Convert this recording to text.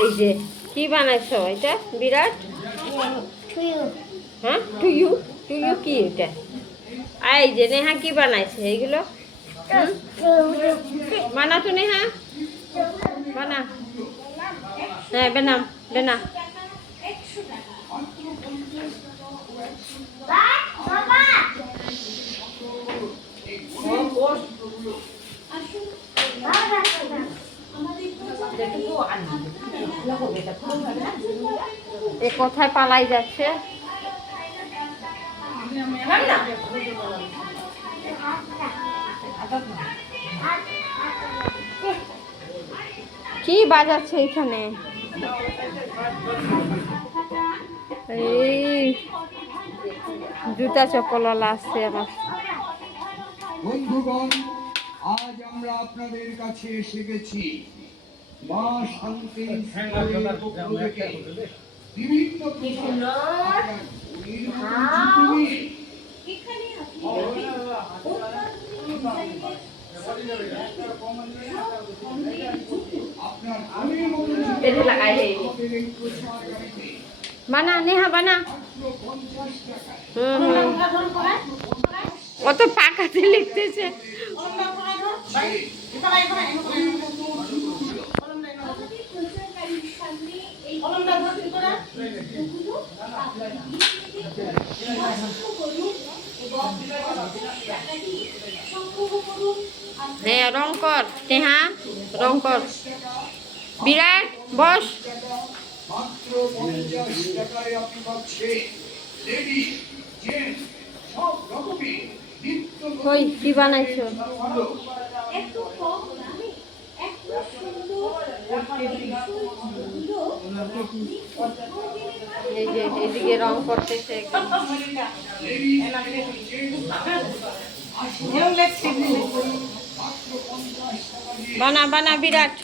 এই যে কি বানাইছো এটা বিরাট? হ্যাঁ টুয়ু টুয়ু কি এটা? এই যে নেহা কি বানাইছে এইগুলো? বানা তো নেহা, বানা। হ্যাঁ বানা বানা। এ কোথায় পালাই যাচ্ছে? কি বাজাচ্ছে এখানে? এই জুতা চপ্পলওয়ালা আসছে আমার। বন্ধুগণ, আজ আমরা আপনাদের কাছে এসে গেছি মা শান্তি বিভিন্ন বানা নেহা বানা। ও তো পাকাতে লিখতেছে। হ্যাঁ রং কর নেহা, রং কর। বিরাট বস। মাত্র 50 টাকায় আপনি পাচ্ছেন লেডিস জেন্টস সব রকমের নিত্য কই কি বানাইছো? এত কম দামে এত সুন্দর এই যে এদিকে রং করতেছে। বানা বানা বিরাট।